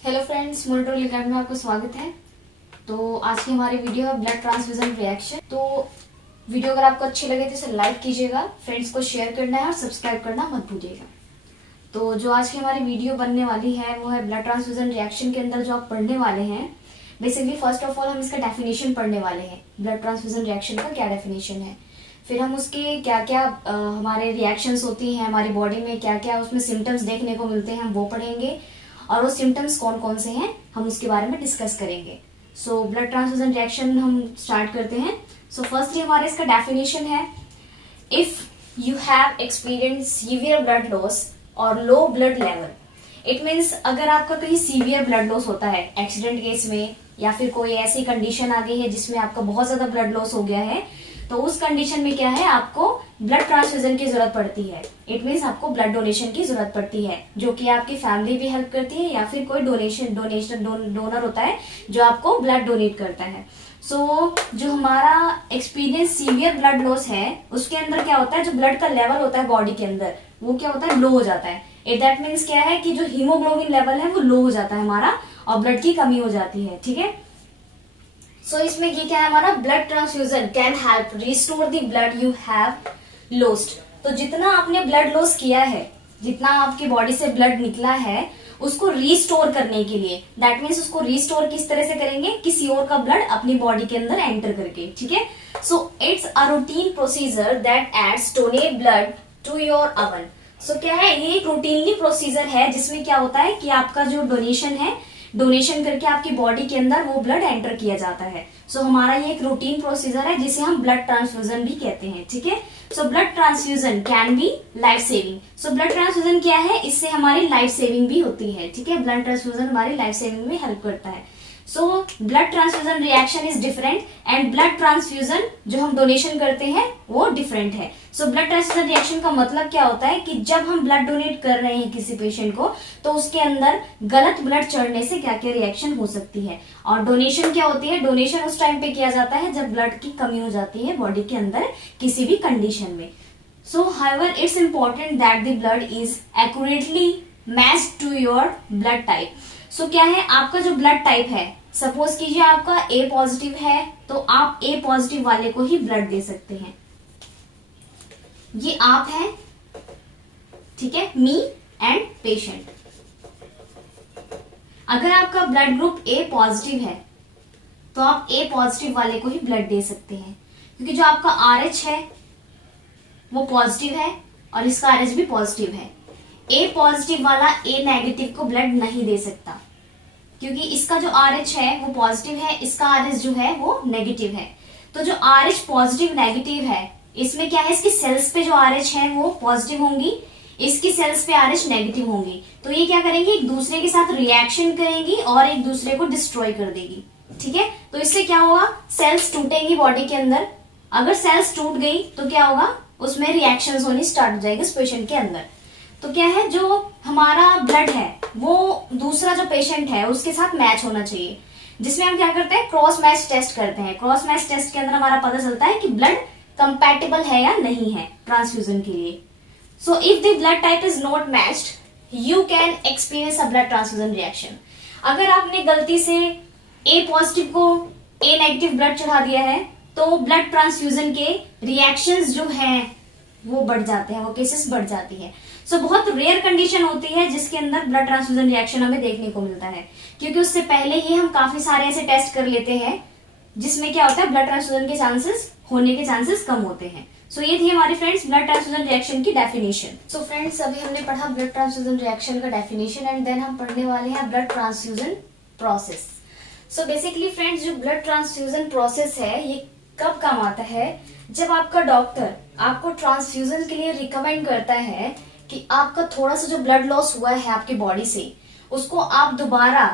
Hello friends, मोनिटोरियल academy में आपको स्वागत है। तो आज की हमारी वीडियो है ब्लड ट्रांसफ्यूजन रिएक्शन। तो वीडियो अगर आपको अच्छी लगे तो इसे लाइक कीजिएगा, फ्रेंड्स को शेयर करना है और सब्सक्राइब करना मत भूलिएगा। तो जो आज की हमारी वीडियो बनने वाली है वो है ब्लड ट्रांसफ्यूजन रिएक्शन के अंदर जो आप पढ़ने वाले हैं। बेसिकली फर्स्ट ऑफ ऑल हम इसका डेफिनेशन पढ़ने वाले हैं, ब्लड ट्रांसफ्यूजन रिएक्शन का क्या डेफिनेशन है। फिर हम उसके क्या क्या हमारे रिएक्शंस होती हैं हमारी बॉडी में, क्या क्या उसमें सिम्टम्स देखने को मिलते हैं, हम वो पढ़ेंगे। और वो सिम्टम्स कौन कौन से हैं हम उसके बारे में डिस्कस करेंगे। सो ब्लड ट्रांसफ्यूजन रिएक्शन हम स्टार्ट करते हैं। सो फर्स्टली हमारे इसका डेफिनेशन है, if you have experience severe blood loss और low blood level, it means अगर आपका कहीं सीवियर ब्लड लॉस होता है एक्सीडेंट केस में, या फिर कोई ऐसी कंडीशन आ गई है जिसमें आपका बहुत ज्यादा ब्लड लॉस हो गया है, तो उस कंडीशन में क्या है, आपको ब्लड ट्रांसफ्यूजन की जरूरत पड़ती है। इट मीन्स आपको ब्लड डोनेशन की जरूरत पड़ती है, जो कि आपकी फैमिली भी हेल्प करती है या फिर कोई डोनर होता है जो आपको ब्लड डोनेट करता है। सो जो हमारा एक्सपीरियंस सीवियर ब्लड लॉस है उसके अंदर क्या होता है, जो ब्लड का लेवल होता है बॉडी के अंदर वो क्या होता है, लो हो जाता है। दैट मीन्स क्या है कि जो हीमोग्लोबिन लेवल है वो लो हो जाता है हमारा, और ब्लड की कमी हो जाती है। ठीक है। सो इसमें ये क्या है, हमारा blood transfusion can help restore the blood you have lost. तो जितना आपने ब्लड लॉस किया है, जितना आपकी बॉडी से ब्लड निकला है, उसको रिस्टोर करने के लिए, दैट मीन्स उसको रिस्टोर किस तरह से करेंगे, किसी और का ब्लड अपनी बॉडी के अंदर एंटर करके। ठीक है। So it's a routine procedure that adds donate blood to your own. So क्या है, ये एक रूटीनली प्रोसीजर है जिसमें क्या होता है कि आपका जो डोनेशन है, डोनेशन करके आपकी बॉडी के अंदर वो ब्लड एंटर किया जाता है। सो हमारा ये एक रूटीन प्रोसीजर है जिसे हम ब्लड ट्रांसफ्यूजन भी कहते हैं। ठीक है। सो blood transfusion can be life saving. So blood transfusion क्या है, इससे हमारी लाइफ सेविंग भी होती है। ठीक है। ब्लड ट्रांसफ्यूजन हमारी लाइफ सेविंग में हेल्प करता है। सो blood transfusion reaction is different and blood transfusion जो हम डोनेशन करते हैं वो डिफरेंट है। सो ब्लड ट्रांसफ्यूजन रिएक्शन का मतलब क्या होता है कि जब हम ब्लड डोनेट कर रहे हैं किसी पेशेंट को, तो उसके अंदर गलत ब्लड चढ़ने से क्या क्या रिएक्शन हो सकती है। और डोनेशन क्या होती है, डोनेशन उस टाइम पे किया जाता है जब ब्लड की कमी हो जाती है बॉडी के अंदर किसी भी कंडीशन में। So however it's important that the blood is accurately matched to your blood type. So क्या है, आपका जो ब्लड टाइप है, सपोज कीजिए आपका ए पॉजिटिव है, तो आप ए पॉजिटिव वाले को ही ब्लड दे सकते हैं। ये आप हैं, ठीक है, मी एंड पेशेंट। अगर आपका ब्लड ग्रुप ए पॉजिटिव है तो आप ए पॉजिटिव वाले को ही ब्लड दे सकते हैं, क्योंकि जो आपका आरएच है वो पॉजिटिव है और इसका आरएच भी पॉजिटिव है। ए पॉजिटिव वाला ए नेगेटिव को ब्लड नहीं दे सकता, क्योंकि इसका जो आरएच है वो पॉजिटिव है, इसका आरएच जो है वो नेगेटिव है। तो जो आरएच पॉजिटिव नेगेटिव है, इसमें क्या है, इसकी सेल्स पे जो आरएच है वो पॉजिटिव होंगी, इसकी सेल्स पे आरएच नेगेटिव होंगी। तो ये क्या करेंगी, एक दूसरे के साथ रिएक्शन करेंगी और एक दूसरे को डिस्ट्रॉय कर देगी। ठीक है। तो इससे क्या होगा, सेल्स टूटेंगी बॉडी के अंदर। अगर सेल्स टूट गई तो क्या होगा, उसमें रिएक्शंस होनी स्टार्ट हो जाएगी उस पेशेंट के अंदर। तो क्या है, जो हमारा ब्लड है वो दूसरा जो पेशेंट है उसके साथ मैच होना चाहिए, जिसमें हम क्या करते हैं, क्रॉस मैच टेस्ट करते हैं। क्रॉस मैच टेस्ट के अंदर हमारा पता चलता है कि ब्लड कंपैटिबल है या नहीं है ट्रांसफ्यूजन के लिए। So if the blood type is not matched you can experience a blood transfusion reaction. अगर आपने गलती से ए पॉजिटिव को ए नेगेटिव ब्लड चढ़ा दिया है तो ब्लड ट्रांसफ्यूजन के रिएक्शंस जो हैं वो बढ़ जाते हैं, वो केसेस बढ़ जाती है। सो बहुत रेयर कंडीशन होती है जिसके अंदर ब्लड ट्रांसफ्यूजन रिएक्शन हमें देखने को मिलता है, क्योंकि उससे पहले ही हम काफी सारे ऐसे टेस्ट कर लेते हैं जिसमें क्या होता है, ब्लड ट्रांसफ्यूजन के चांसेस होने के चांसेस कम होते हैं। सो ये थी हमारी फ्रेंड्स ब्लड ट्रांसफ्यूजन रिएक्शन की डेफिनेशन। सो फ्रेंड्स, अभी हमने पढ़ा ब्लड ट्रांसफ्यूजन रिएक्शन का डेफिनेशन एंड देन हम पढ़ने वाले हैं blood transfusion process. So basically friends, जो ब्लड ट्रांसफ्यूजन प्रोसेस है ये कब काम आता है, जब आपका डॉक्टर आपको ट्रांसफ्यूजन के लिए रिकमेंड करता है कि आपका थोड़ा सा जो ब्लड लॉस हुआ है आपकी बॉडी से, उसको आप दोबारा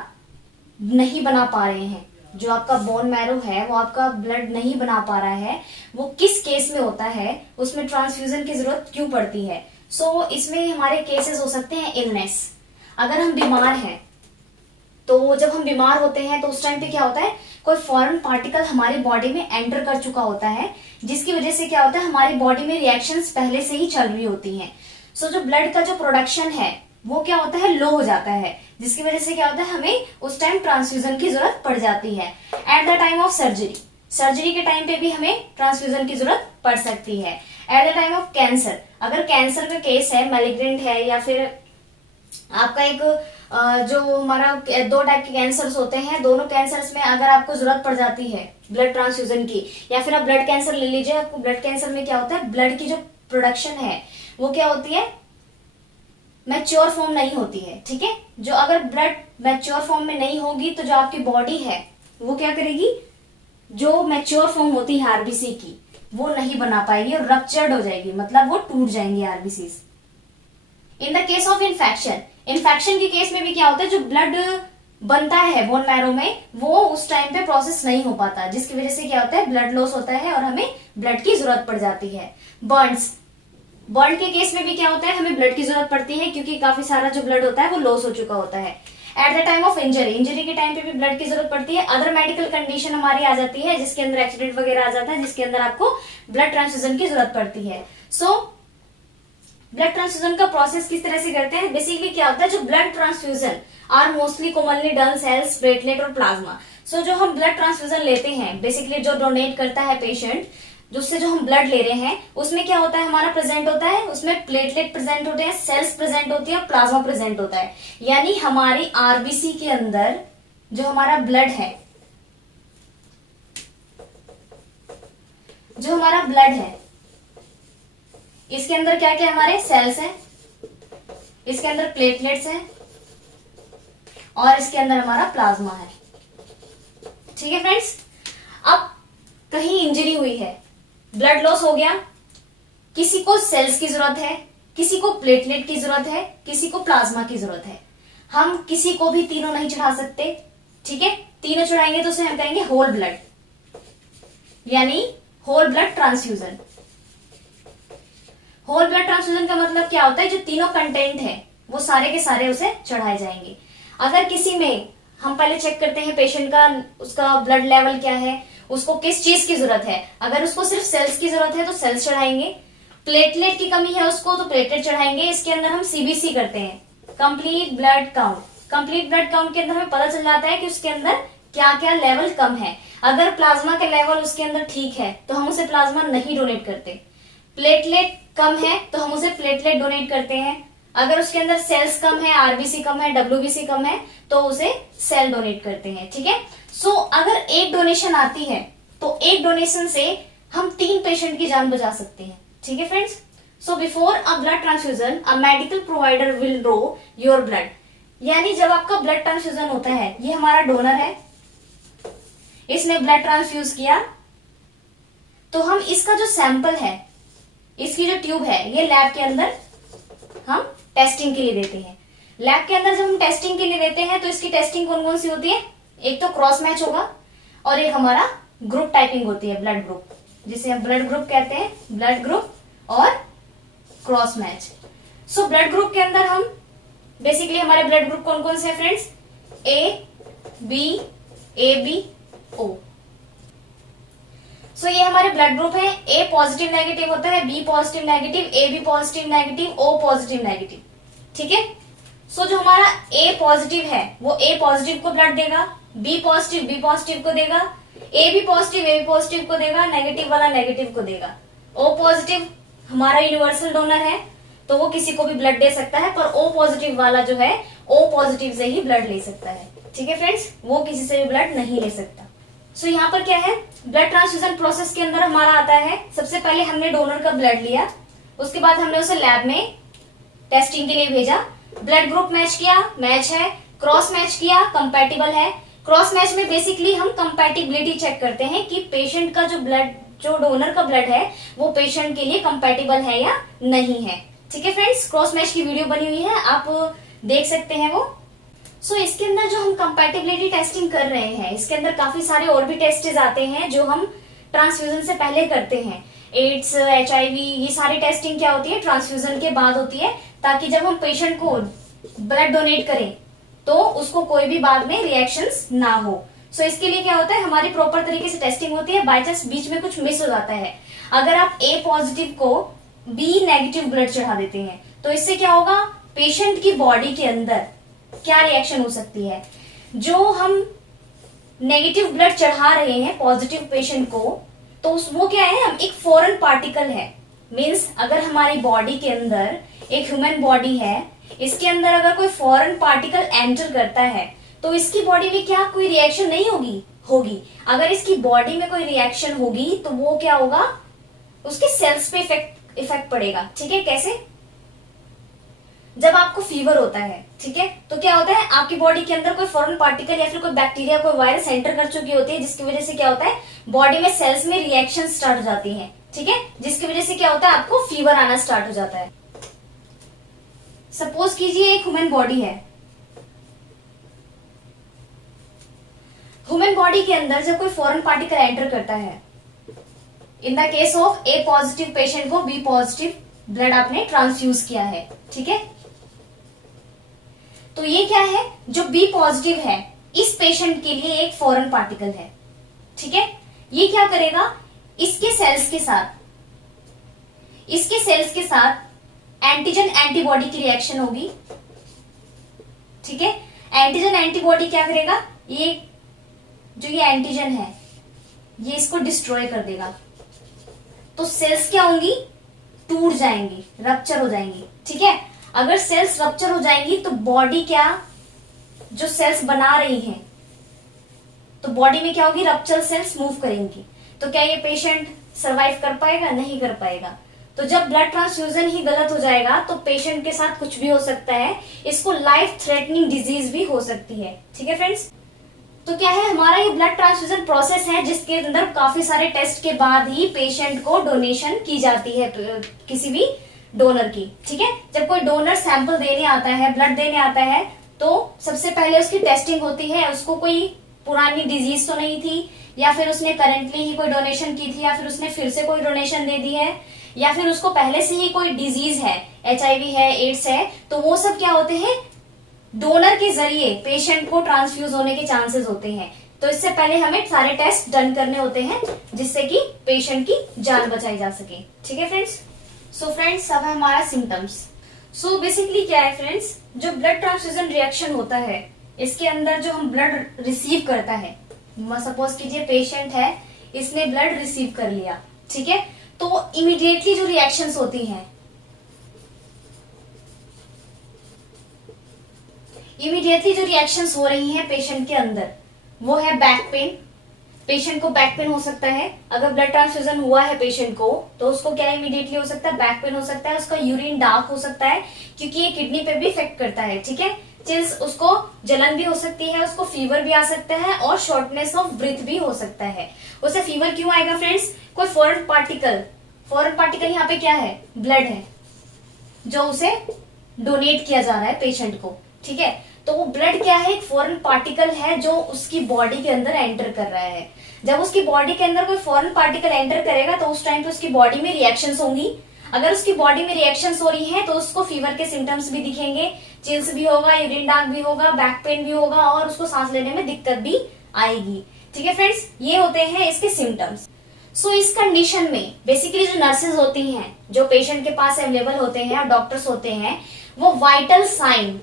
नहीं बना पा रहे हैं। जो आपका बोन मैरो है वो आपका ब्लड नहीं बना पा रहा है, वो किस केस में होता है, उसमें ट्रांसफ्यूजन की जरूरत क्यों पड़ती है। सो इसमें हमारे केसेस हो सकते हैं इलनेस। अगर हम बीमार हैं तो जब हम बीमार होते हैं तो उस टाइम पे क्या होता है, कोई फॉरेन पार्टिकल हमारी बॉडी में एंटर कर चुका होता है, जिसकी वजह से क्या होता है, हमारी बॉडी में रिएक्शंस पहले से ही चल रही होती हैं। सो जो ब्लड का जो प्रोडक्शन है वो क्या होता है, लो हो जाता है, जिसकी वजह से क्या होता है, हमें उस टाइम ट्रांसफ्यूजन की जरूरत पड़ जाती है। At the time of surgery, surgery के टाइम पे भी हमें ट्रांसफ्यूजन की जरूरत पड़ सकती है। At the time of cancer, अगर कैंसर का केस है, मैलिग्नेंट है, या फिर आपका एक जो हमारा 2 टाइप के कैंसर्स होते हैं, दोनों कैंसर्स में अगर आपको जरूरत पड़ जाती है ब्लड ट्रांसफ्यूजन की, या फिर आप ब्लड कैंसर ले लीजिए, आपको ब्लड कैंसर में क्या होता है, ब्लड की जो प्रोडक्शन है वो क्या होती है, मैच्योर फॉर्म नहीं होती है। ठीक है, जो अगर ब्लड मैच्योर फॉर्म में नहीं होगी तो जो आपकी बॉडी है वो क्या करेगी, जो मैच्योर फॉर्म होती है आरबीसी की वो नहीं बना पाएगी और रप्चर्ड हो जाएगी, मतलब वो टूट जाएंगी RBC. In the case of infection, infection के केस में भी क्या होता है, जो ब्लड बनता है बोन मैरो में वो उस टाइम पे प्रोसेस नहीं हो पाता, जिसकी वजह से क्या होता है, ब्लड लॉस होता है और हमें ब्लड की जरूरत पड़ जाती है। बर्न्स, बर्न के केस में भी क्या होता है, हमें ब्लड की जरूरत पड़ती है क्योंकि काफी सारा जो ब्लड होता है वो लॉस हो चुका होता है। At the time of injury, injury के टाइम पे भी ब्लड की जरूरत पड़ती है। अदर मेडिकल कंडीशन हमारी आ जाती है जिसके अंदर एक्सीडेंट वगैरह आ जाता है, जिसके अंदर आपको ब्लड ट्रांसफ्यूजन की जरूरत पड़ती है। सो ब्लड ट्रांसफ्यूजन का प्रोसेस किस तरह से करते हैं, बेसिकली क्या होता है, जो blood transfusion are mostly commonly done cells, platelet और प्लाज्मा। सो जो हम ब्लड ट्रांसफ्यूजन लेते हैं, बेसिकली जो डोनेट करता है पेशेंट, जिससे जो हम ब्लड ले रहे हैं उसमें क्या होता है, हमारा प्रेजेंट होता है, उसमें प्लेटलेट प्रेजेंट होते हैं, सेल्स प्रेजेंट होती है और प्लाज्मा प्रेजेंट होता है। यानी हमारी आरबीसी के अंदर जो हमारा ब्लड है, जो हमारा ब्लड है इसके अंदर क्या क्या हमारे सेल्स हैं, इसके अंदर प्लेटलेट्स हैं और इसके अंदर हमारा प्लाज्मा है। ठीक है फ्रेंड्स, अब कहीं इंजरी हुई है, ब्लड लॉस हो गया, किसी को सेल्स की जरूरत है, किसी को प्लेटलेट की जरूरत है, किसी को प्लाज्मा की जरूरत है। हम किसी को भी तीनों नहीं चढ़ा सकते। ठीक है, तीनों चढ़ाएंगे तो उसे हम कहेंगे होल ब्लड, यानी whole blood transfusion. Whole blood transfusion का मतलब क्या होता है, जो तीनों कंटेंट है वो सारे के सारे उसे चढ़ाए जाएंगे। अगर किसी में, हम पहले चेक करते हैं पेशेंट का, उसका ब्लड लेवल क्या है, उसको किस चीज की जरूरत है। अगर उसको सिर्फ सेल्स की जरूरत है तो सेल्स चढ़ाएंगे, प्लेटलेट की कमी है उसको तो प्लेटलेट चढ़ाएंगे। इसके अंदर हम सीबीसी करते हैं, complete blood count. Complete blood count के अंदर हमें पता चल जाता है कि उसके अंदर क्या क्या लेवल कम है। अगर प्लाज्मा का लेवल उसके अंदर ठीक है तो हम उसे प्लाज्मा नहीं डोनेट करते। प्लेटलेट कम है तो हम उसे प्लेटलेट डोनेट करते हैं। अगर उसके अंदर सेल्स कम है, आरबीसी कम है, डब्ल्यूबीसी कम है तो उसे सेल डोनेट करते हैं। ठीक है, सो अगर एक डोनेशन आती है तो एक डोनेशन से हम 3 पेशेंट की जान बचा सकते हैं। ठीक है friends, so before a blood transfusion a medical provider will draw your blood. यानी जब आपका ब्लड ट्रांसफ्यूजन होता है, ये हमारा डोनर है, इसने ब्लड ट्रांसफ्यूज किया, तो हम इसका जो सैंपल है, इसकी जो ट्यूब है, ये लैब के अंदर हम टेस्टिंग के लिए देते हैं। लैब के अंदर जब हम टेस्टिंग के लिए देते हैं तो इसकी टेस्टिंग कौन कौन सी होती है, एक तो क्रॉस मैच होगा और एक हमारा ग्रुप टाइपिंग होती है, ब्लड ग्रुप, जिसे हम ब्लड ग्रुप कहते हैं, ब्लड ग्रुप और cross match. So blood group के अंदर हम बेसिकली, हमारे ब्लड ग्रुप कौन कौन से हैं फ्रेंड्स, ए बी ओ। सो ये हमारे ब्लड ग्रुप है। ए पॉजिटिव नेगेटिव होता है, B positive negative, A B positive negative, O positive negative. ठीक है, सो जो हमारा ए पॉजिटिव है वो ए पॉजिटिव को ब्लड देगा, बी पॉजिटिव को देगा, ए बी पॉजिटिव को देगा, नेगेटिव वाला नेगेटिव को देगा। ओ पॉजिटिव हमारा यूनिवर्सल डोनर है तो वो किसी को भी ब्लड दे सकता है, पर ओ पॉजिटिव वाला जो है ओ पॉजिटिव से ही ब्लड ले सकता है। ठीक है फ्रेंड्स, वो किसी से भी ब्लड नहीं ले सकता। सो यहाँ पर क्या है, ब्लड ट्रांसफ्यूजन प्रोसेस के अंदर हमारा आता है, सबसे पहले हमने डोनर का ब्लड लिया, उसके बाद हमने उसे लैब में टेस्टिंग के लिए भेजा, ब्लड ग्रुप मैच किया, मैच है, क्रॉस मैच किया, कंपैटिबल है। क्रॉस मैच में बेसिकली हम कंपैटिबिलिटी चेक करते हैं कि पेशेंट का जो ब्लड, जो डोनर का ब्लड है वो पेशेंट के लिए कंपैटिबल है या नहीं है। ठीक है फ्रेंड्स, क्रॉस मैच की वीडियो बनी हुई है, आप देख सकते हैं वो। सो इसके अंदर जो हम कंपैटिबिलिटी टेस्टिंग कर रहे हैं, इसके अंदर काफी सारे और भी टेस्ट आते हैं जो हम ट्रांसफ्यूजन से पहले करते हैं। एड्स, HIV, ये सारी टेस्टिंग क्या होती है, ट्रांसफ्यूजन के बाद होती है, ताकि जब हम पेशेंट को ब्लड डोनेट करें तो उसको कोई भी बाद में रिएक्शंस ना हो। सो इसके लिए क्या होता है, हमारी प्रॉपर तरीके से टेस्टिंग होती है। बाय चांस बीच में कुछ मिस हो जाता है, अगर आप A पॉजिटिव को B नेगेटिव ब्लड चढ़ा देते हैं तो इससे क्या होगा, पेशेंट की बॉडी के अंदर क्या रिएक्शन हो सकती है। जो हम नेगेटिव ब्लड चढ़ा रहे हैं पॉजिटिव पेशेंट को, तो वो क्या है, हम एक फॉरेन पार्टिकल है। मीन्स अगर हमारी बॉडी के अंदर एक ह्यूमन बॉडी है, इसके अंदर अगर कोई फॉरेन पार्टिकल एंटर करता है तो इसकी बॉडी में क्या कोई रिएक्शन नहीं होगी। अगर इसकी बॉडी में कोई रिएक्शन होगी तो वो क्या होगा, उसके सेल्स पे इफेक्ट पड़ेगा। ठीक है, कैसे? जब आपको फीवर होता है, ठीक है, तो क्या होता है, आपकी बॉडी के अंदर कोई फॉरेन पार्टिकल या फिर कोई बैक्टीरिया, कोई वायरस एंटर कर चुकी होती है, जिसकी वजह से क्या होता है, बॉडी में सेल्स में रिएक्शन स्टार्ट हो जाती है। ठीक है, जिसकी वजह से क्या होता है, आपको फीवर आना स्टार्ट हो जाता है। सपोज कीजिए एक ह्यूमन बॉडी है। ह्यूमन बॉडी के अंदर जब कोई फॉरेन पार्टिकल एंटर करता है, in the case of A positive patient को बी पॉजिटिव ब्लड आपने ट्रांसफ्यूज किया है। ठीक है, तो ये क्या है, जो बी पॉजिटिव है इस पेशेंट के लिए एक फॉरेन पार्टिकल है। ठीक है, ये क्या करेगा, इसके सेल्स के साथ एंटीजन एंटीबॉडी की रिएक्शन होगी। ठीक है, एंटीजन एंटीबॉडी क्या करेगा, ये एंटीजन है ये इसको डिस्ट्रॉय कर देगा, तो सेल्स क्या होंगी, टूट जाएंगी, रप्चर हो जाएंगी। ठीक है, अगर सेल्स रप्चर हो जाएंगी तो बॉडी क्या, जो सेल्स बना रही है, तो बॉडी में क्या होगी, रप्चर सेल्स मूव करेंगी। तो क्या ये पेशेंट सरवाइव कर पाएगा, नहीं कर पाएगा। तो जब ब्लड ट्रांसफ्यूजन ही गलत हो जाएगा तो पेशेंट के साथ कुछ भी हो सकता है, इसको लाइफ थ्रेटनिंग डिजीज भी हो सकती है। ठीक है फ्रेंड्स, तो क्या है, हमारा ये ब्लड ट्रांसफ्यूजन प्रोसेस है जिसके अंदर काफी सारे टेस्ट के बाद ही पेशेंट को डोनेशन की जाती है किसी भी डोनर की। ठीक है, जब कोई डोनर सैंपल देने आता है, ब्लड देने आता है, तो सबसे पहले उसकी टेस्टिंग होती है, उसको कोई पुरानी डिजीज तो नहीं थी, या फिर उसने करेंटली ही कोई डोनेशन की थी, या फिर उसने फिर से कोई डोनेशन दे दी है, या फिर उसको पहले से ही कोई डिजीज है, HIV है, एड्स है, तो वो सब क्या होते हैं, डोनर के जरिए पेशेंट को ट्रांसफ्यूज होने के चांसेस होते हैं। तो इससे पहले हमें सारे टेस्ट डन करने होते हैं जिससे कि पेशेंट की जान बचाई जा सके। ठीक है फ्रेंड्स, सो फ्रेंड्स अब है हमारा सिम्टम्स। सो बेसिकली क्या है फ्रेंड्स, जो ब्लड ट्रांसफ्यूजन रिएक्शन होता है, इसके अंदर जो हम ब्लड रिसीव करता है, सपोज कीजिए पेशेंट है, इसने ब्लड रिसीव कर लिया। ठीक है, तो इमीडिएटली जो रिएक्शंस होती हैं, हो रही हैं पेशेंट के अंदर, वो है बैक पेन। पेशेंट को बैक पेन हो सकता है, अगर ब्लड ट्रांसफ्यूजन हुआ है पेशेंट को तो उसको क्या इमीडिएटली हो सकता है, बैक पेन हो सकता है, उसका यूरिन डार्क हो सकता है क्योंकि ये किडनी पे भी इफेक्ट करता है। ठीक है, चिल्स, उसको जलन भी हो सकती है, उसको फीवर भी आ सकता है और शॉर्टनेस ऑफ ब्रीथ भी हो सकता है। उसे फीवर क्यों आएगा फ्रेंड्स, कोई फॉरेन पार्टिकल यहाँ पे क्या है, ब्लड है जो उसे डोनेट किया जा रहा है पेशेंट को। ठीक है, तो वो ब्लड क्या है, एक फॉरेन पार्टिकल है जो उसकी बॉडी के अंदर एंटर कर रहा है। जब उसकी बॉडी के अंदर कोई फॉरेन पार्टिकल एंटर करेगा तो उस टाइम पे उसकी बॉडी में रिएक्शंस होंगी। अगर उसकी बॉडी में रिएक्शंस हो रही हैं तो उसको फीवर के सिम्टम्स भी दिखेंगे, चिल्स भी होगा, यूरिन डार्क भी होगा, बैक पेन भी होगा और उसको सांस लेने में दिक्कत भी आएगी। ठीक है फ्रेंड्स, ये होते हैं इसके सिम्टम्स। सो इस कंडीशन में बेसिकली जो नर्सेज होती हैं, जो पेशेंट के पास अवेलेबल होते हैं और डॉक्टर्स होते हैं, वो वाइटल साइन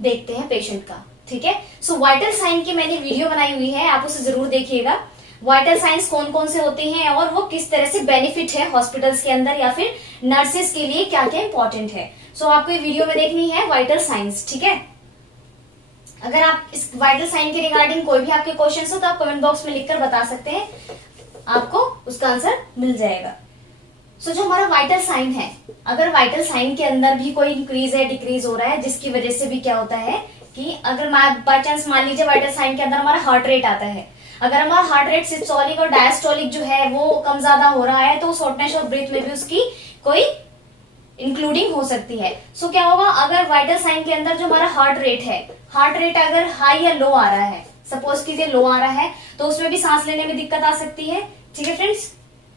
देखते हैं पेशेंट का। ठीक है, सो वाइटल साइन की मैंने वीडियो बनाई हुई है, आप उसे जरूर देखिएगा। वाइटल साइंस कौन कौन से होते हैं और वो किस तरह से बेनिफिट है हॉस्पिटल्स के अंदर या फिर नर्सेज के लिए क्या क्या इंपॉर्टेंट है। सो आपको ये वीडियो में देखनी है वाइटल साइंस। ठीक है, अगर आप इस वाइटल साइन के रिगार्डिंग कोई भी आपके क्वेश्चन हो तो आप कमेंट बॉक्स में लिखकर बता सकते हैं, आपको उसका आंसर मिल जाएगा। सो जो हमारा वाइटल साइन है, अगर वाइटल साइन के अंदर भी कोई इंक्रीज है, डिक्रीज हो रहा है, जिसकी वजह से भी क्या होता है कि अगर बाय चांस मान लीजिए वाइटल साइन के अंदर हमारा हार्ट रेट आता है, अगर हमारा हार्ट रेट सिस्टोलिक और डायस्टोलिक जो है वो कम ज्यादा हो रहा है तो शॉर्टनेस ऑफ ब्रीथ में भी उसकी कोई इंक्लूडिंग हो सकती है। सो क्या होगा, अगर वाइटल साइन के अंदर जो हमारा हार्ट रेट है, हार्ट रेट अगर हाई या लो आ रहा है, सपोज कीजिए लो आ रहा है, तो उसमें भी सांस लेने में दिक्कत आ सकती है। ठीक है फ्रेंड्स,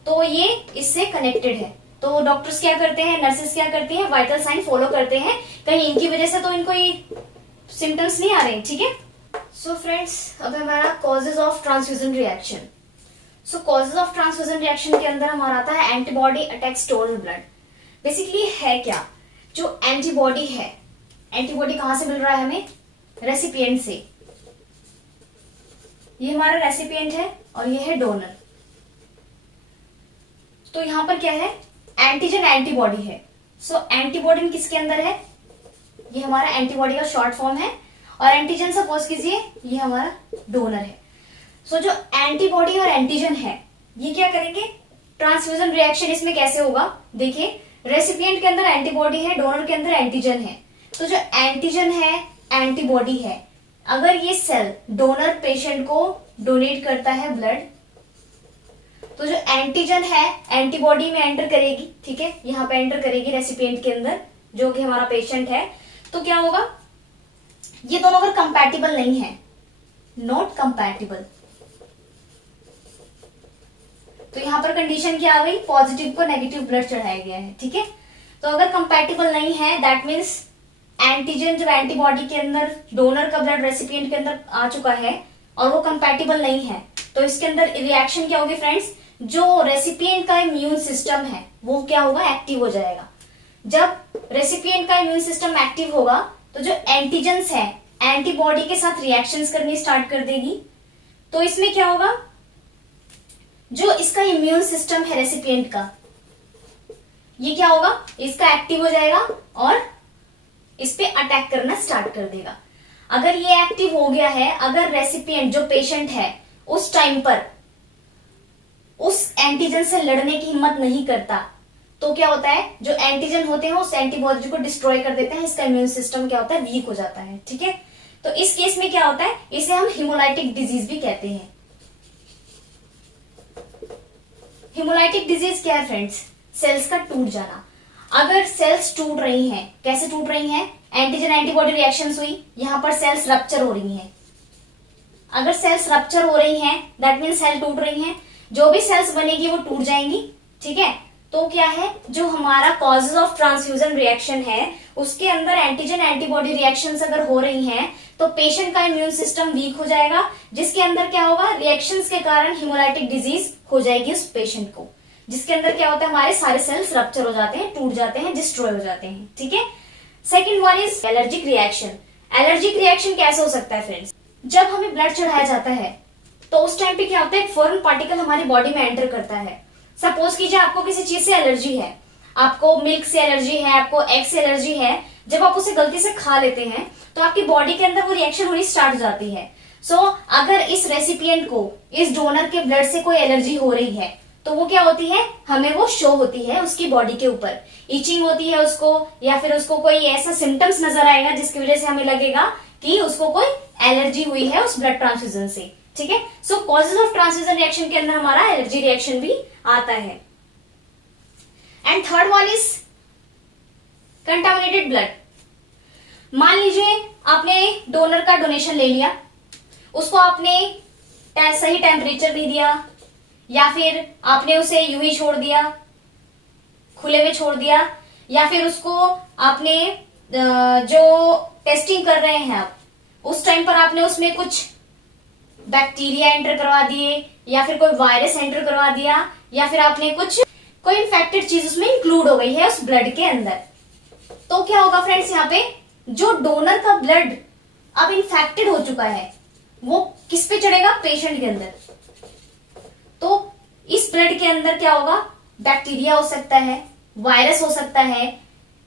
तो ये इससे कनेक्टेड है। तो डॉक्टर्स क्या करते हैं, नर्सेस क्या करती हैं, वाइटल साइन फॉलो करते हैं, कहीं इनकी वजह से तो इनको ये सिम्टम्स नहीं आ रहे। ठीक है, सो फ्रेंड्स अब हमारा causes of transfusion reaction. So causes of transfusion reaction के अंदर हमारा आता है antibody attack stored blood. Basically है क्या, जो एंटीबॉडी है, एंटीबॉडी कहां से मिल रहा है हमें? रेसिपिएंट से। ये हमारा रेसिपिएंट है और ये है डोनर। तो यहां पर क्या है? एंटीजन एंटीबॉडी है। सो एंटीबॉडी किसके अंदर है? ये हमारा एंटीबॉडी का शॉर्ट फॉर्म है और एंटीजन सपोज कीजिए ये हमारा डोनर है। सो जो एंटीबॉडी और एंटीजन है ये क्या करेंगे? ट्रांसफ्यूजन रिएक्शन इसमें कैसे होगा? देखिए, रेसिपिएंट के अंदर एंटीबॉडी है, डोनर के अंदर एंटीजन है। तो जो एंटीजन है, एंटीबॉडी है, अगर ये सेल डोनर पेशेंट को डोनेट करता है ब्लड, तो जो एंटीजन है एंटीबॉडी में एंटर करेगी, ठीक है, यहां पे एंटर करेगी रेसिपिएंट के अंदर, जो कि हमारा पेशेंट है। तो क्या होगा? ये दोनों अगर कंपैटिबल नहीं है, नॉट कंपैटिबल, तो यहां पर कंडीशन क्या आ गई? पॉजिटिव को नेगेटिव ब्लड चढ़ाया गया है, ठीक है। तो अगर कंपैटिबल नहीं है, दैट मीन्स एंटीजन जब एंटीबॉडी के अंदर डोनर का ब्लड रेसिपिएंट के अंदर आ चुका है और वो कंपैटिबल नहीं है, तो इसके अंदर रिएक्शन क्या होगी फ्रेंड्स? जो रेसिपिएंट का इम्यून सिस्टम है वो क्या होगा? एक्टिव हो जाएगा। जब रेसिपिएंट का इम्यून सिस्टम एक्टिव होगा तो जो एंटीजन्स है एंटीबॉडी के साथ रिएक्शंस करनी स्टार्ट कर देगी। तो इसमें क्या होगा? जो इसका इम्यून सिस्टम है रेसिपिएंट का, ये क्या होगा? इसका एक्टिव हो जाएगा और इस पे अटैक करना स्टार्ट कर देगा। अगर ये एक्टिव हो गया है, अगर रेसिपिएंट जो पेशेंट है उस टाइम पर उस एंटीजन से लड़ने की हिम्मत नहीं करता, तो क्या होता है? जो एंटीजन होते हैं उस एंटीबॉडी को डिस्ट्रॉय कर देते हैं, इसका इम्यून सिस्टम क्या होता है? वीक हो जाता है, ठीक है। तो इस केस में क्या होता है? इसे हम हिमोलाइटिक डिजीज भी कहते हैं। हिमोलाइटिक डिजीज क्या है फ्रेंड्स? सेल्स का टूट जाना। अगर सेल्स टूट रही हैं, कैसे टूट रही हैं? एंटीजन एंटीबॉडी रिएक्शंस हुई, यहां पर सेल्स रप्चर हो रही हैं। अगर सेल्स रप्चर हो रही हैं, दैट मीन सेल टूट रही हैं, जो भी सेल्स बनेगी वो टूट जाएंगी, ठीक है। तो क्या है? जो हमारा कॉजेज ऑफ ट्रांसफ्यूजन रिएक्शन है उसके अंदर एंटीजन एंटीबॉडी रिएक्शंस अगर हो रही हैं तो पेशेंट का इम्यून सिस्टम वीक हो जाएगा, जिसके अंदर क्या होगा? रिएक्शंस के कारण हिमोलाइटिक डिजीज हो जाएगी उस पेशेंट को, जिसके अंदर क्या होता है? हमारे सारे सेल्स रप्चर हो जाते हैं, टूट जाते हैं, डिस्ट्रॉय हो जाते हैं, ठीक है। Second one is allergic reaction. Allergic reaction कैसे हो सकता है फ्रेंड्स? जब हमें ब्लड चढ़ाया जाता है तो उस टाइम पे क्या होता है? एक फॉरेन पार्टिकल हमारी बॉडी में एंटर करता है। सपोज कीजिए आपको किसी चीज से एलर्जी है, आपको मिल्क से एलर्जी है, आपको एग से एलर्जी है। जब आप उसे गलती से खा लेते हैं तो आपकी बॉडी के अंदर वो रिएक्शन होनी स्टार्ट हो जाती है। सो अगर इस रेसिपिएंट को इस डोनर के ब्लड से कोई एलर्जी हो रही है तो वो क्या होती है? हमें वो शो होती है उसकी बॉडी के ऊपर, इचिंग होती है उसको, या फिर उसको कोई ऐसा सिम्टम्स नजर आएगा जिसकी वजह से हमें लगेगा कि उसको कोई एलर्जी हुई है उस ब्लड ट्रांसफ्यूजन से, ठीक है। सो कॉजेज ऑफ ट्रांसफ्यूजन रिएक्शन के अंदर हमारा एलर्जी रिएक्शन भी आता है। And third one is contaminated blood. मान लीजिए आपने डोनर का डोनेशन ले लिया, उसको आपने सही टेम्परेचर नहीं दिया, या फिर आपने उसे यूं ही छोड़ दिया, खुले में छोड़ दिया, या फिर उसको आपने जो टेस्टिंग कर रहे हैं आप उस टाइम पर आपने उसमें कुछ बैक्टीरिया एंटर करवा दिए, या फिर कोई वायरस एंटर करवा दिया, या फिर आपने कोई इन्फेक्टेड चीज उसमें इंक्लूड हो गई है उस ब्लड के अंदर। तो क्या होगा फ्रेंड्स? यहाँ पे जो डोनर का ब्लड अब इन्फेक्टेड हो चुका है वो किस पे चढ़ेगा? पेशेंट के अंदर। तो इस ब्लड के अंदर क्या होगा? बैक्टीरिया हो सकता है, वायरस हो सकता है,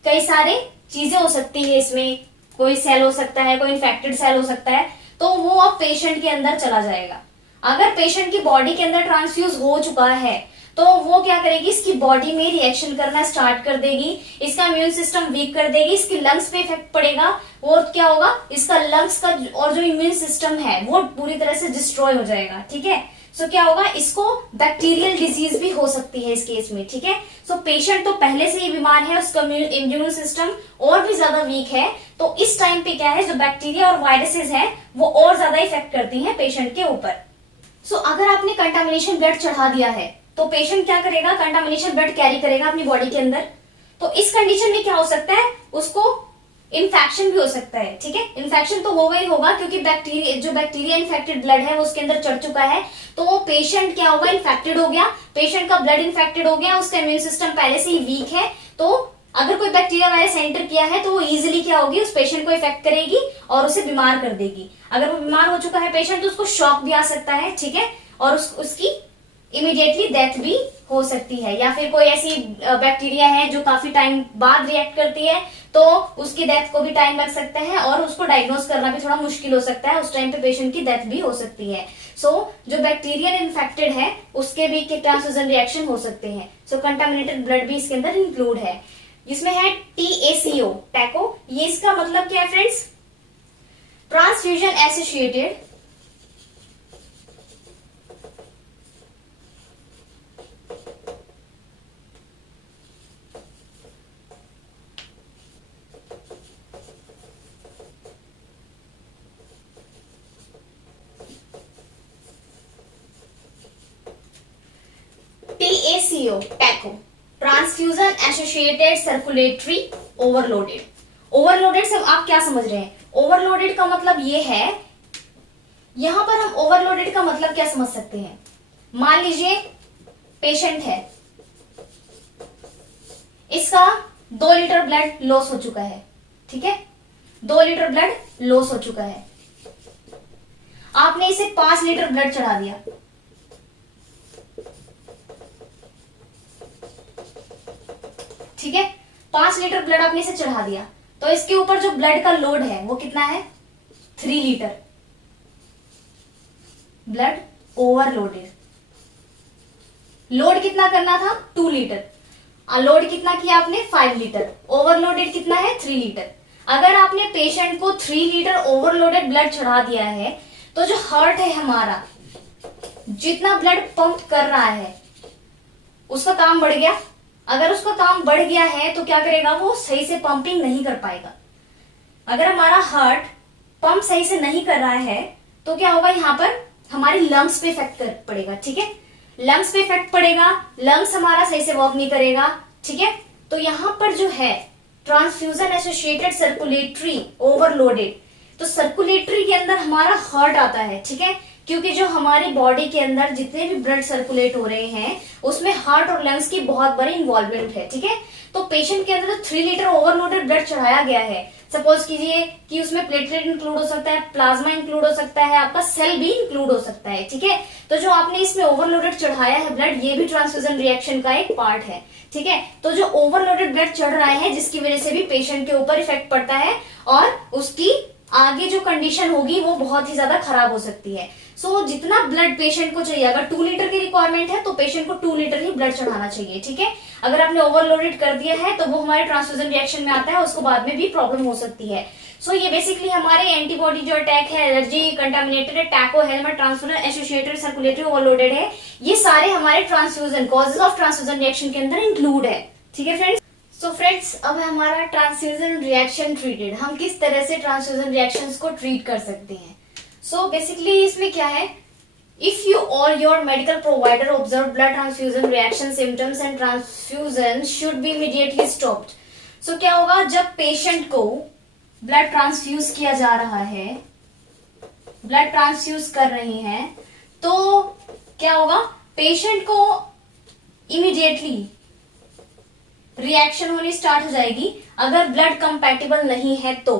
कई सारे चीजें हो सकती है, इसमें कोई सेल हो सकता है, कोई इन्फेक्टेड सेल हो सकता है, तो वो अब पेशेंट के अंदर चला जाएगा। अगर पेशेंट की बॉडी के अंदर ट्रांसफ्यूज हो चुका है तो वो क्या करेगी? इसकी बॉडी में रिएक्शन करना स्टार्ट कर देगी, इसका इम्यून सिस्टम वीक कर देगी, इसकी लंग्स पे इफेक्ट पड़ेगा, और क्या होगा? इसका लंग्स का और जो इम्यून सिस्टम है वो पूरी तरह से डिस्ट्रॉय हो जाएगा, ठीक है। सो क्या होगा? इसको बैक्टीरियल डिजीज भी हो सकती है इस केस में, ठीक है। सो पेशेंट तो पहले से ही बीमार है, उसका इम्यून सिस्टम और भी ज्यादा वीक है, तो इस टाइम पे क्या है? जो बैक्टीरिया और वायरसेस हैं वो और ज्यादा इफेक्ट करती हैं पेशेंट के ऊपर। सो अगर आपने कंटामिनेशन ब्लड चढ़ा दिया है तो पेशेंट क्या करेगा? कंटामिनेशन ब्लड कैरी करेगा अपनी बॉडी के अंदर। तो इस कंडीशन में क्या हो सकता है? उसको इन्फेक्शन भी हो सकता है, ठीक है। इन्फेक्शन तो होगा ही होगा, क्योंकि जो बैक्टीरिया इन्फेक्टेड ब्लड है वो उसके अंदर चढ़ चुका है, तो पेशेंट क्या होगा? इन्फेक्टेड हो गया, पेशेंट का ब्लड इन्फेक्टेड हो गया, उसका इम्यून सिस्टम पहले से ही वीक है, तो अगर कोई बैक्टीरिया वायरस एंटर किया है तो वो इजीली क्या होगी, उस पेशेंट को इफेक्ट करेगी और उसे बीमार कर देगी। अगर वो बीमार हो चुका है पेशेंट तो उसको शॉक भी आ सकता है, ठीक है, और उसकी इमीडिएटली डेथ भी हो सकती है। या फिर कोई ऐसी बैक्टीरिया है जो काफी टाइम बाद रिएक्ट करती है तो उसकी डेथ को भी टाइम लग सकता है और उसको डायग्नोस करना भी थोड़ा मुश्किल हो सकता है, उस टाइम पे पेशेंट की डेथ भी हो सकती है। सो जो बैक्टीरियल इन्फेक्टेड है उसके भी ट्रांसफ्यूजन रिएक्शन हो सकते हैं। सो कंटामिनेटेड ब्लड भी इसके अंदर इंक्लूड है। इसमें है TACO, टैको, ये इसका मतलब क्या है friends, transfusion associated TACO, taco, transfusion associated circulatory overloaded. Overloaded से आप क्या समझ रहे हैं, ओवरलोडेड का मतलब ये है, यहां पर हम ओवरलोडेड का मतलब क्या समझ सकते हैं, मान लीजिए पेशेंट है, इसका 2 लीटर ब्लड लॉस हो चुका है, ठीक है, 2 लीटर ब्लड लॉस हो चुका है, आपने इसे 5 लीटर ब्लड चढ़ा दिया, ठीक है, 5 लीटर ब्लड आपने इसे चढ़ा दिया, तो इसके ऊपर जो ब्लड का लोड है वो कितना है, 3 लीटर, ब्लड ओवरलोडेड। लोड कितना करना था, 2 लीटर, लोड कितना किया आपने, 5 लीटर, ओवरलोडेड कितना है, 3 लीटर। अगर आपने पेशेंट को 3 लीटर ओवरलोडेड ब्लड चढ़ा दिया है तो जो हार्ट है हमारा, जितना ब्लड पंप कर रहा है उसका काम बढ़ गया। अगर उसका काम बढ़ गया है तो क्या करेगा, वो सही से पंपिंग नहीं कर पाएगा। अगर हमारा हार्ट पंप सही से नहीं कर रहा है तो क्या होगा, यहाँ पर हमारी लंग्स पे इफेक्ट पड़ेगा, ठीक है, लंग्स पे इफेक्ट पड़ेगा, लंग्स हमारा सही से वर्क नहीं करेगा, ठीक है। तो यहां पर जो है ट्रांसफ्यूजन एसोसिएटेड सर्कुलेटरी ओवरलोडेड, तो सर्कुलेटरी के अंदर हमारा हार्ट आता है, ठीक है, क्योंकि जो हमारी बॉडी के अंदर जितने भी ब्लड सर्कुलेट हो रहे हैं उसमें हार्ट और लंग्स की बहुत बड़ी इन्वॉल्वमेंट है, ठीक है। तो पेशेंट के अंदर जो 3 लीटर ओवरलोडेड ब्लड चढ़ाया गया है, सपोज कीजिए कि उसमें प्लेटलेट इंक्लूड हो सकता है, प्लाज्मा इंक्लूड हो सकता है, आपका सेल भी इंक्लूड हो सकता है, ठीक है। तो जो आपने इसमें ओवरलोडेड चढ़ाया है ब्लड, ये भी ट्रांसफ्यूजन रिएक्शन का एक पार्ट है, ठीक है। तो जो ओवरलोडेड ब्लड चढ़ रहा है जिसकी वजह से भी पेशेंट के ऊपर इफेक्ट पड़ता है और उसकी आगे जो कंडीशन होगी वो बहुत ही ज्यादा खराब हो सकती है। सो जितना ब्लड पेशेंट को चाहिए, अगर 2 लीटर की रिक्वायरमेंट है तो पेशेंट को 2 लीटर ही ब्लड चढ़ाना चाहिए, ठीक है। अगर आपने ओवरलोडेड कर दिया है तो वो हमारे ट्रांसफ्यूजन रिएक्शन में आता है, उसको बाद में भी प्रॉब्लम हो सकती है। सो ये बेसिकली हमारे एंटीबॉडी जो अटैक है, एलर्जी, कंटामिनेटेड, टैको है, ट्रांसफ्यूजन एसोसिएटेड सर्कुलेटरी ओवरलोडेड है, ये सारे हमारे transfusion causes of transfusion reaction के अंदर इंक्लूड है, ठीक है फ्रेंड्स। सो फ्रेंड्स, अब है हमारा ट्रांसफ्यूजन रिएक्शन ट्रीटेड, हम किस तरह से ट्रांसफ्यूजन रिएक्शंस को ट्रीट कर सकते हैं। सो बेसिकली इसमें क्या है, if you or your medical provider observe blood transfusion reaction symptoms and transfusion should be immediately stopped. So क्या होगा, जब पेशेंट को ब्लड ट्रांसफ्यूज किया जा रहा है, ब्लड ट्रांसफ्यूज कर रही हैं, तो क्या होगा, पेशेंट को इमीडिएटली रिएक्शन होनी स्टार्ट हो जाएगी। अगर ब्लड कंपैटिबल नहीं है तो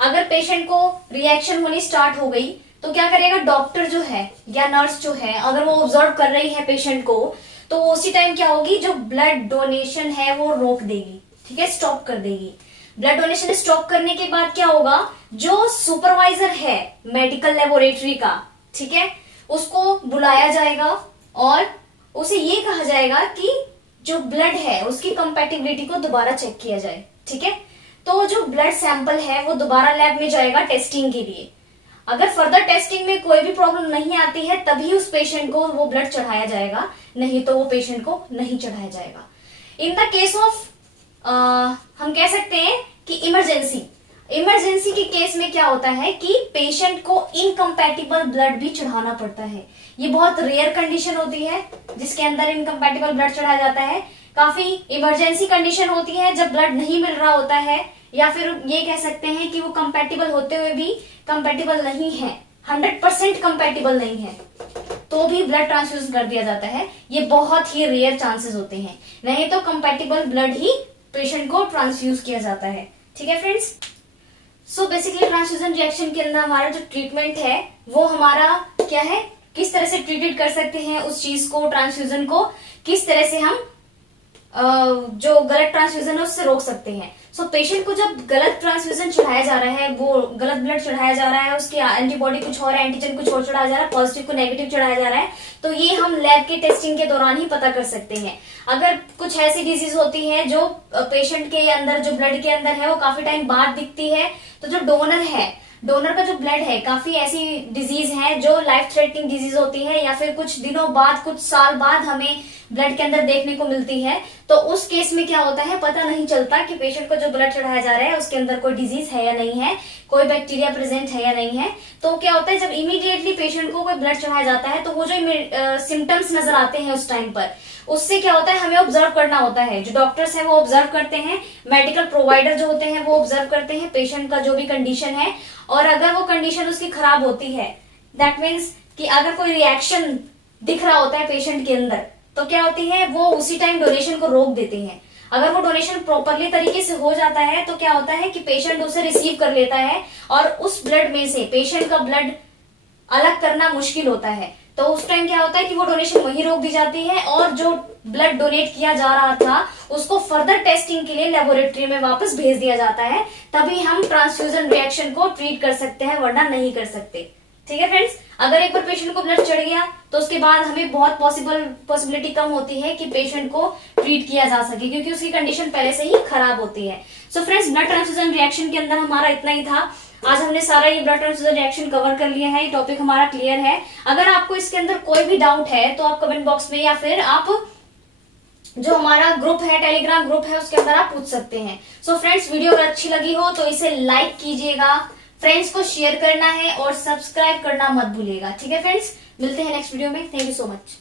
अगर पेशेंट को रिएक्शन होनी स्टार्ट हो गई तो क्या करेगा, डॉक्टर जो है या नर्स जो है, अगर वो ऑब्जर्व कर रही है पेशेंट को, तो उसी टाइम क्या होगी, जो ब्लड डोनेशन है वो रोक देगी, ठीक है, स्टॉप कर देगी। ब्लड डोनेशन स्टॉप करने के बाद क्या होगा, जो सुपरवाइजर है मेडिकल लेबोरेटरी का, ठीक है, उसको बुलाया जाएगा और उसे ये कहा जाएगा कि जो ब्लड है उसकी कंपैटिबिलिटी को दोबारा चेक किया जाए, ठीक है। तो जो ब्लड सैंपल है वो दोबारा लैब में जाएगा टेस्टिंग के लिए। अगर फर्दर टेस्टिंग में कोई भी प्रॉब्लम नहीं आती है तभी उस पेशेंट को वो ब्लड चढ़ाया जाएगा, नहीं तो वो पेशेंट को नहीं चढ़ाया जाएगा। इन द केस ऑफ हम कह सकते हैं कि इमरजेंसी के केस में क्या होता है कि पेशेंट को इनकम्पैटिबल ब्लड भी चढ़ाना पड़ता है। ये बहुत रेयर कंडीशन होती है जिसके अंदर इनकम्पैटिबल ब्लड चढ़ाया जाता है। काफी इमरजेंसी कंडीशन होती है जब ब्लड नहीं मिल रहा होता है, या फिर ये कह सकते हैं कि वो कंपैटिबल होते हुए भी कंपैटिबल नहीं है, 100% कंपैटिबल नहीं है, तो भी ब्लड ट्रांसफ्यूजन कर दिया जाता है। ये बहुत ही रेयर चांसेस होते हैं, नहीं तो कंपैटिबल ब्लड ही पेशेंट को ट्रांसफ्यूज किया जाता है। ठीक है friends, so basically transfusion reaction के अंदर हमारा जो ट्रीटमेंट है वो हमारा क्या है, किस तरह से ट्रीटेड कर सकते हैं उस चीज को, ट्रांसफ्यूजन को किस तरह से हम जो गलत ट्रांसफ्यूजन है उससे रोक सकते हैं। सो पेशेंट को जब गलत ट्रांसफ्यूजन चढ़ाया जा रहा है, वो गलत ब्लड चढ़ाया जा रहा है, उसकी एंटीबॉडी कुछ और है, एंटीजन कुछ और चढ़ाया जा रहा है, पॉजिटिव को नेगेटिव चढ़ाया जा रहा है, तो ये हम लैब के टेस्टिंग के दौरान ही पता कर सकते हैं। अगर कुछ ऐसी डिजीज होती है जो पेशेंट के अंदर, जो ब्लड के अंदर है, वो काफी टाइम बाद दिखती है, तो जो डोनर है, डोनर का जो ब्लड है, काफी ऐसी डिजीज है जो लाइफ थ्रेटनिंग डिजीज होती है या फिर कुछ दिनों बाद, कुछ साल बाद हमें ब्लड के अंदर देखने को मिलती है, तो उस केस में क्या होता है, पता नहीं चलता कि पेशेंट को जो ब्लड चढ़ाया जा रहा है उसके अंदर कोई डिजीज है या नहीं है, कोई बैक्टीरिया प्रेजेंट है या नहीं है। तो क्या होता है, जब इमीडिएटली पेशेंट को कोई ब्लड चढ़ाया जाता है तो वो जो सिम्टम्स नजर आते हैं उस टाइम पर, उससे क्या होता है, हमें ऑब्जर्व करना होता है। जो डॉक्टर्स हैं वो ऑब्जर्व करते हैं, मेडिकल प्रोवाइडर जो होते हैं वो ऑब्जर्व करते हैं पेशेंट का जो भी कंडीशन है, और अगर वो कंडीशन उसकी खराब होती है, दैट मीन्स कि अगर कोई रिएक्शन दिख रहा होता है पेशेंट के अंदर, तो क्या होती है, वो उसी टाइम डोनेशन को रोक देते हैं। अगर वो डोनेशन प्रॉपरली तरीके से हो जाता है तो क्या होता है कि पेशेंट उसे रिसीव कर लेता है और उस ब्लड में से पेशेंट का ब्लड अलग करना मुश्किल होता है। तो उस टाइम क्या होता है कि वो डोनेशन वहीं रोक दी जाती है और जो ब्लड डोनेट किया जा रहा था उसको फर्दर टेस्टिंग के लिए लेबोरेटरी में वापस भेज दिया जाता है, तभी हम ट्रांसफ्यूजन रिएक्शन को ट्रीट कर सकते हैं, वरना नहीं कर सकते। ठीक है फ्रेंड्स, अगर एक बार पेशेंट को ब्लड चढ़ गया तो उसके बाद हमें बहुत पॉसिबिलिटी कम होती है कि पेशेंट को ट्रीट किया जा सके, क्योंकि उसकी कंडीशन पहले से ही खराब होती है। So friends, blood transfusion reaction के अंदर हमारा इतना ही था। आज हमने सारा ये ब्लड ट्रांसफ्यूजन रिएक्शन कवर कर लिया है, ये टॉपिक हमारा क्लियर है। अगर आपको इसके अंदर कोई भी डाउट है तो आप कमेंट बॉक्स में या फिर आप जो हमारा ग्रुप है, टेलीग्राम ग्रुप है, उसके अंदर आप पूछ सकते हैं। सो फ्रेंड्स, वीडियो अगर अच्छी लगी हो तो इसे लाइक कीजिएगा, फ्रेंड्स को शेयर करना है और सब्सक्राइब करना मत भूलिएगा। ठीक है फ्रेंड्स, मिलते हैं नेक्स्ट वीडियो में। Thank you so much.